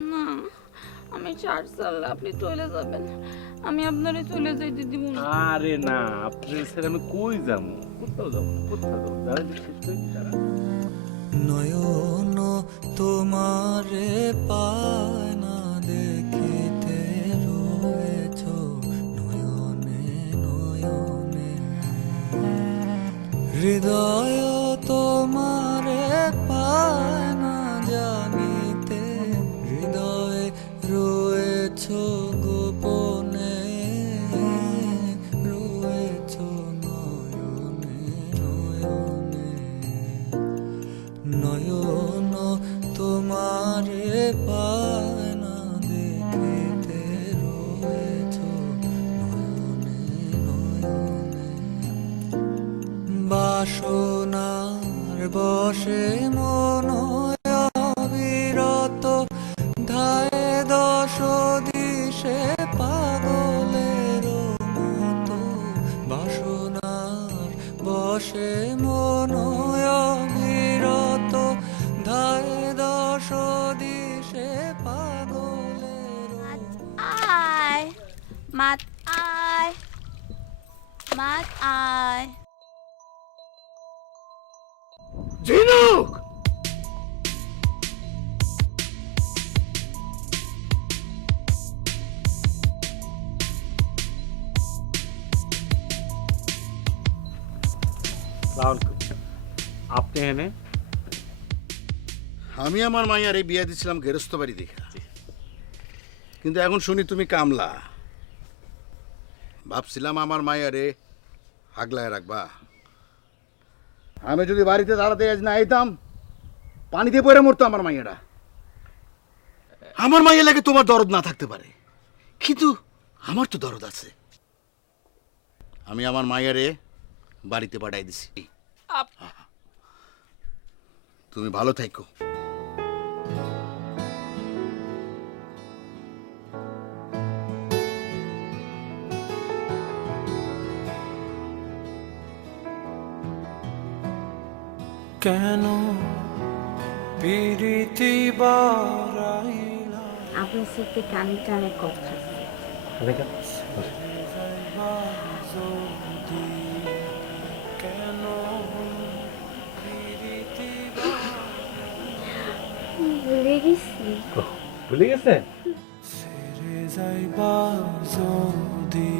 না, আমি ছাড় ছাড়লে আপনি চলে যাবেন, আমি আপনারে চলে যাইতে দিব না। আরে না, আপনার স্যার আমি কই যাবো? কোথাও যাবো না, কোথাও যাবো না। দাঁড়ান, শেষ করে দিই, দাঁড়ান। নয়ন তোমারে পায় না দেখিতে রয়েছ নয়নে নয়নে, হৃদয় তোমারে পায় না জানিতে, হৃদয়ে রয়েছ গোপনে, রয়েছ নয়নে নয়নে, নয়ন তোমারে পায় না দেখিতে রয়েছ নয়নে নয়নে, বাসনার বশে মন অবিরত ধায় দশ দিশে পাগলের মতো, বাসনার বশে মন অবিরত ধায় দশ দিশে পাগলের আয় মাত, আয় মাত, আয়। ঝিনুক! আপনি এনে আমি আমার মাইয়ার এই বিয়া দিছিলাম গেরস্ত বাড়ি দেখা, কিন্তু এখন শুনি তুমি কামলা। ভাবছিলাম আমার মাইয়ারে আগলায় রাখবা। আমি যদি বাড়িতে দাঁড়াতে আজ না আইতাম, পানিতে পড়ে মরতো আমার মাইয়াটা। আমার মাইয়া লাগে তোমার দরদ না থাকতে পারে, কিন্তু আমার তো দরদ আছে। আমি আমার মাইয়ারে বাড়িতে পাঠাই দিছি। তুমি ভালো থাকো। কেন প্রীতি বারাইলা আপনার সাথে কানে কানে কথা। কেন প্রীতি ভুলে গেছি। ভুলে গেছেন? ছেড়ে যাইবা যদি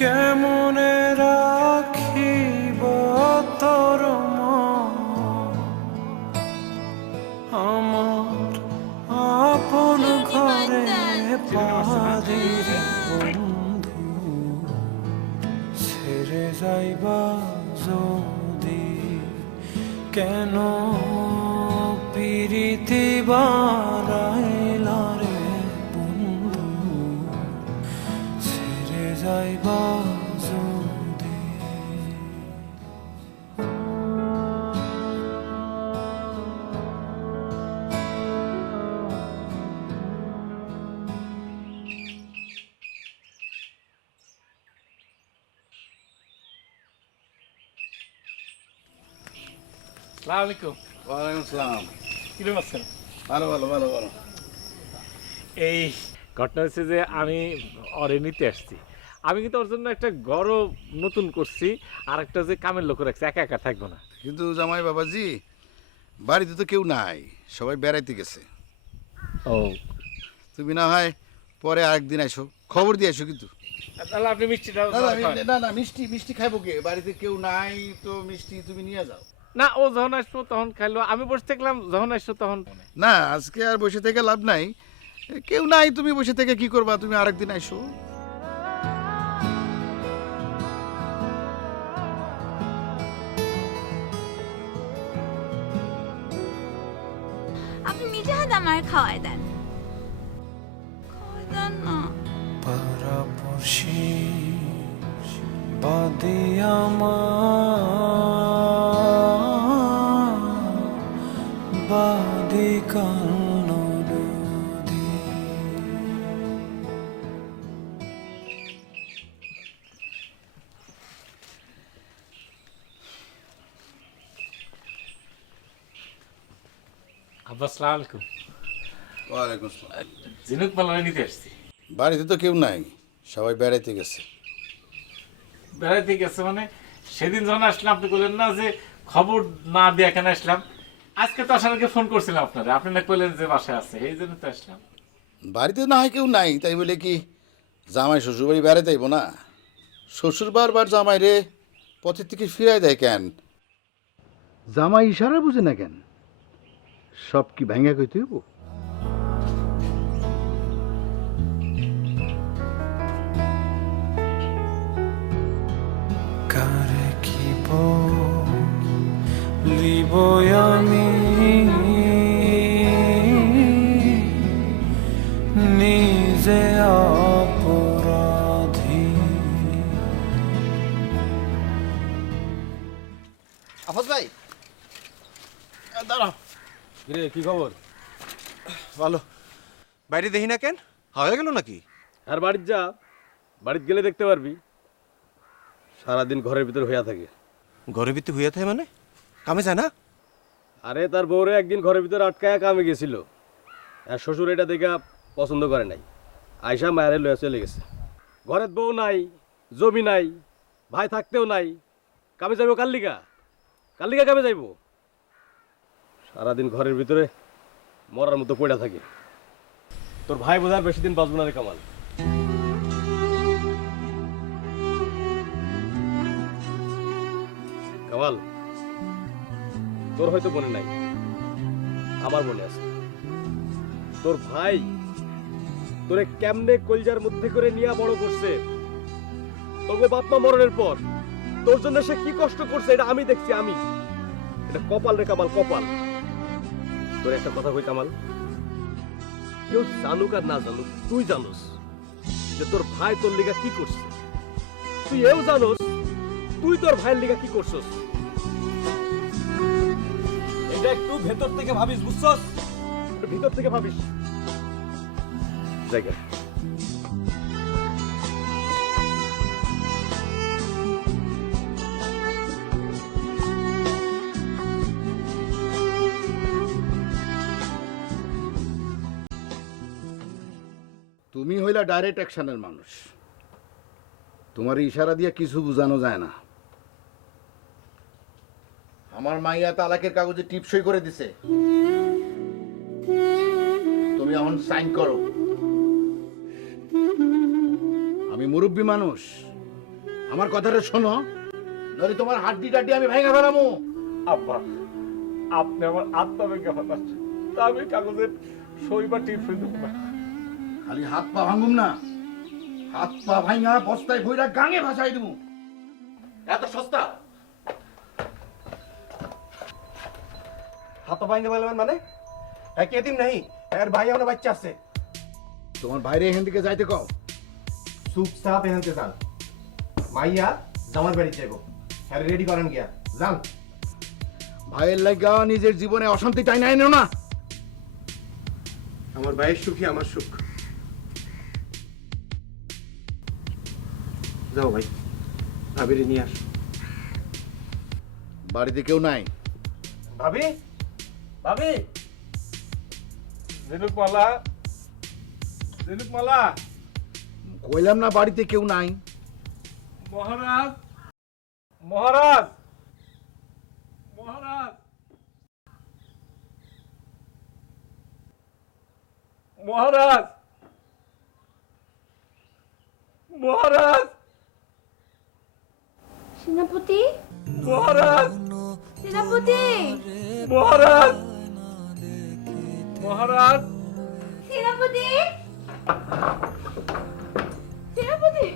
কেমনে রাখিব তোর মন, আমার আপন ঘরে পাদির বন্ধু, ছেড়ে যাইবা যদি কেন প্রীতি বারাইলা রে বন্ধু, ছেড়ে যাইবা যদি। সালাম আলাইকুম। ওয়ালাইকুম আসসালাম। কিরকম আছেন? ভালো ভালো ভালো ভালো। এই ঘটনা হচ্ছে যে আমি অরে নিতে আসছি। আমি কিন্তু ওর জন্য একটা ঘর নতুন করছি, আর একটা যে কামের লোক রাখছি, একা একা থাকবো না। কিন্তু জামাই বাবাজি, বাড়িতে তো কেউ নাই, সবাই বেড়াইতে গেছে। ও, তুমি না হয় পরে আরেকদিন আইসো, খবর দিয়ে আইসো কিন্তু। তাহলে আপনি মিষ্টিটা না না, মিষ্টি মিষ্টি খাইবো কে? বাড়িতে কেউ নাই তো মিষ্টি তুমি নিয়ে যাও। না, ও যখন আসবো তখন খাইলো, আমি বসে থাকলাম, যখন আসবো তখন। না, আজকে আর বসে থেকে লাভ নাই। কেউ নাই, তুমি বসে থেকে কি করবা? তুমি আরেকদিন আইসো। আপনি নিজে হাতে আমার খাওয়াই দেন, খাওয়াই দেন না। পারাপড়শি বাদে বাদে কাল নদী। আব্বা আসসালামু আলাইকুম। ওয়ালাইকুম আসসালাম। ঝিনুক পালনে নিতে আসছি। বাড়িতে তো কেউ নাই, সবাই বেড়াইতে গেছে। বেড়াইতে গেছে মানে সেদিন যখন আসলাম আপনি বললেন না যে খবর না দিয়ে এখানে আসলাম। আজকে তো আসার আগে ফোন করছিলাম আপনারা, আপনি না কইলেন যে বাসায় আছে, এই জন্য তো আসলাম। বাড়িতে না হয় কেউ নাই তাই বলে কি জামাই শ্বশুর বাড়ি বেড়াইতে আইব না? শ্বশুর বারবার জামাই রে পথের থেকে ফিরাই দেয় কেন? জামাই ইশারা বুঝে না কেন? সব কি ভেঙে কইতে হইব? কারে কি বলিব আমি নিজে অপরাধী। আফাজ ভাই দাঁড়াও। কিরে কি খবর? ভালো। বাইরে দেখি না কেন, হয়ে গেল নাকি? আর বাড়ির যা, বাড়িতে গেলে দেখতে পারবি সারাদিন ঘরের ভিতর হইয়া থাকে। ঘরের ভিতরে হইয়া থাকে মানে কামে যায় না? আরে তার বউরে একদিন ঘরের ভিতর আটকায়া কামে গেছিল, আর শ্বশুর এটা দেখা পছন্দ করে নাই, আয়সা মায়ের লয়ে চলে গেছে। ঘরের বউ নাই, জমি নাই, ভাই থাকতেও নাই, কামে যাইব কাল্লিকা? কাল্লিকা কামে যাইব? সারাদিন ঘরের ভিতরে মরার মতো পড়া থাকে। তোর ভাই বোঝার বেশি দিন বাঁচব না রে কামাল। কামাল, তোর হয়তো মনে নাই, আমার মনে আছে। তোর ভাই তোরে কেমনে কলজার মধ্যে করে নিয়ে বড় করছে। তোকে বাপ মা মরণের পর তোর জন্য সে কি কষ্ট করছে এটা আমি দেখছি। আমি এটা কপাল রে কামাল, কপাল। তোর একটা কথা কই কামাল, কেউ জানুক আর না জানুক, তুই জানোস যে তোর ভাই তোর লিগা কি করছে। তুই এও জানোস তুই তোর ভাইয়ের লিগা কি করছস। এটা একটু ভেতর থেকে ভাবিস, বুঝছস? একটু ভিতর থেকে ভাবিস। জায়গা তুমি হইলা ডাইরেক্ট অ্যাকশনের মানুষ, তোমার ইশারা দিয়ে কিছু বোঝানো যায় না। আমার মাইয়া তালাকের কাগজে টিপসই করে দিছে, তুমি এখন সাইন করো। আমি মুরব্বী মানুষ, আমার কথাটা শোনো, নইলে তোমার হাড্ডি টাড্ডি আমি ভেঙে ফেলামো। আব্বা, আপনি আমার আত্মা ভেঙে ফেলাচ্ছেন, তা আমি কাগজের সই বা টিপস দেব না। খালি হাত পা ভাঙুম না, হাত পা ভাঙা বস্তায় ভইরা গাঙে ভাসাই দেবো। এত সস্তা? হাত বাইন্দে বলবেন মানে? এক এতিম নাই, এর ভাই আমার বাচ্চা আছে। তোমার বাইরে এখান থেকে যাইতে কও। চুপচাপ এখানতে যান, মাইয়া জামার বাড়ি যাইব, হ্যাঁ রেডি করেন গিয়া যান। ভাইয়ের লাগা নিজের জীবনে অশান্তি টাই নাই না। আমার ভাইয়ের সুখী আমার সুখ। যাও ভাই, ভাবিরে নিয়ে আস। বাড়িতে কেউ নাই? ভাবি, ভাবি, ঝিনুক মালা, ঝিনুক মালা। কইলাম না বাড়িতে কেউ নাই। মহারাজ, মহারাজ, মহারাজ, মহারাজ, মহারাজ, সেনাপতি, মহারাজ, সেনাপতি, মহারাজ, মহারাজ, সেনাপতি, সেনাপতি,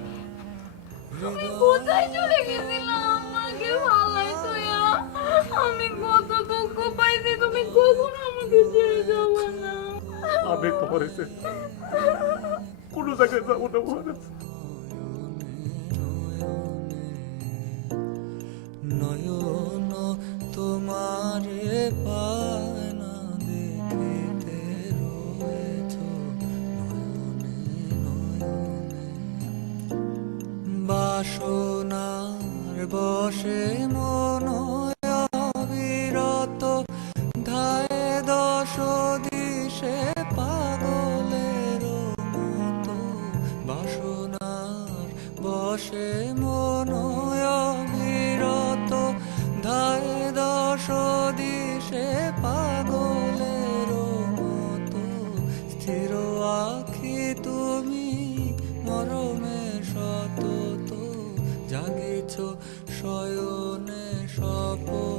তুমি কোথায় চলে গেছিলা? আমাকে ভালাই তোয়া, আমি কত দুঃখ পাইছি, তুমি কখনো আমাকে ছেড়ে যাবে না। আমি তোমার এসে কোনো জায়গায় যাবো না মহারাজ। নয়ন তোমারে পায় না দেখিতে রয়েছ নয়নে নয়নে। বাসনার বসে মন অবিরত ধায় দশ রয়েছো শয়নে স্বপন